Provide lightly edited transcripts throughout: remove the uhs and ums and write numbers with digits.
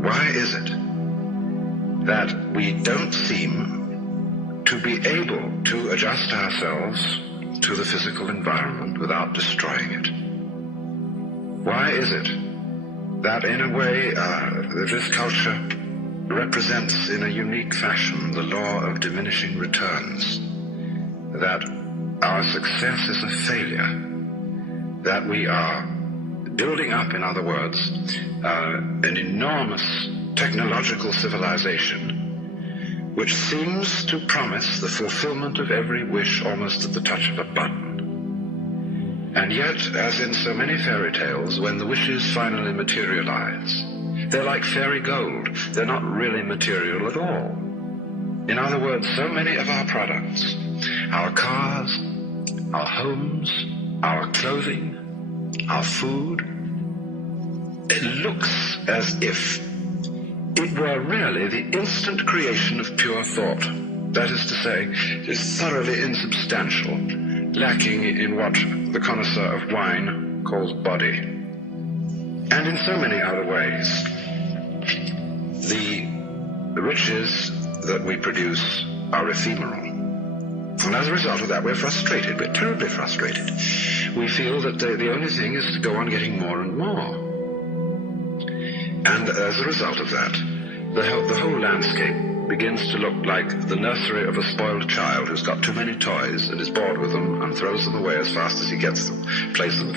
Why is it that we don't seem to be able to adjust ourselves to the physical environment without destroying it? Why is it that in a way this culture represents in a unique fashion the law of diminishing returns, that our success is a failure, that we are building up, in other words, an enormous technological civilization which seems to promise the fulfillment of every wish almost at the touch of a button. And yet, as in so many fairy tales, when the wishes finally materialize, they're like fairy gold. They're not really material at all. In other words, so many of our products, our cars, our homes, our clothing, our food, it looks as if it were really the instant creation of pure thought. That is to say, it is thoroughly insubstantial, lacking in what the connoisseur of wine calls body. And in so many other ways, the riches that we produce are ephemeral. And as a result of that, we're frustrated. We're terribly frustrated. We feel that the only thing is to go on getting more and more. And as a result of that, the whole landscape begins to look like the nursery of a spoiled child who's got too many toys and is bored with them and throws them away as fast as he gets them, plays them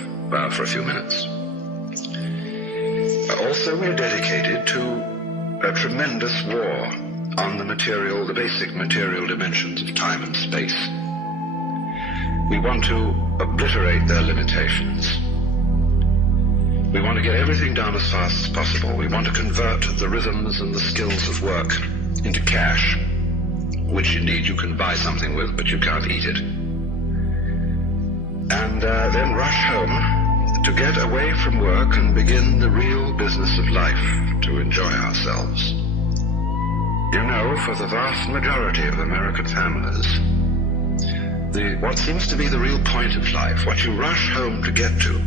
for a few minutes. Also, we're dedicated to a tremendous war on the basic material dimensions of time and space. We want to obliterate their limitations. We want to get everything done as fast as possible. We want to convert the rhythms and the skills of work into cash, which indeed you can buy something with, but you can't eat it. And then rush home to get away from work and begin the real business of life, to enjoy ourselves. You know, for the vast majority of American families, what seems to be the real point of life, what you rush home to get to,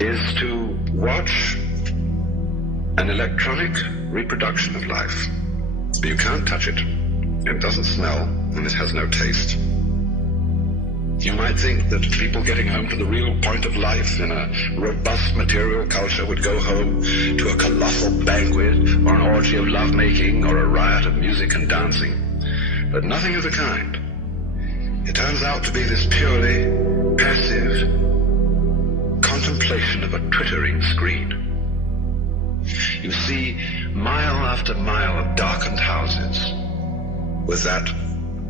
is to watch an electronic reproduction of life. You can't touch it. It doesn't smell, and it has no taste. You might think that people getting home to the real point of life in a robust material culture would go home to a colossal banquet or an orgy of lovemaking or a riot of music and dancing. But nothing of the kind. It turns out to be this purely passive contemplation of a twittering screen. You see mile after mile of darkened houses with that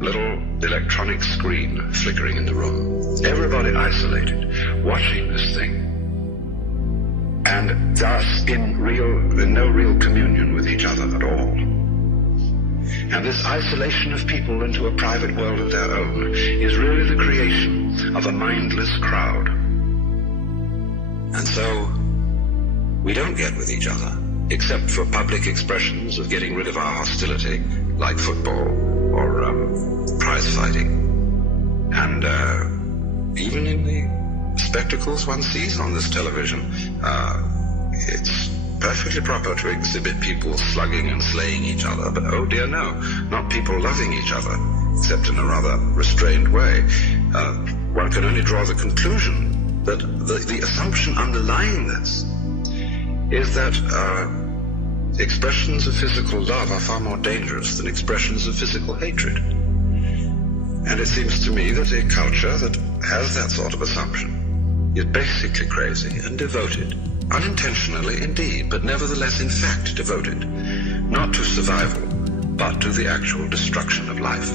little electronic screen flickering in the room. Everybody isolated, watching this thing, and thus in no real communion with each other at all. And this isolation of people into a private world of their own is really the creation of a mindless crowd. And so we don't get with each other, except for public expressions of getting rid of our hostility, like football or prize fighting. And even in the spectacles one sees on this television, it's perfectly proper to exhibit people slugging and slaying each other, but oh dear no, not people loving each other, except in a rather restrained way. One can only draw the conclusion that the assumption underlying this is that expressions of physical love are far more dangerous than expressions of physical hatred. And it seems to me that a culture that has that sort of assumption is basically crazy and devoted, unintentionally indeed, but nevertheless in fact devoted, not to survival, but to the actual destruction of life.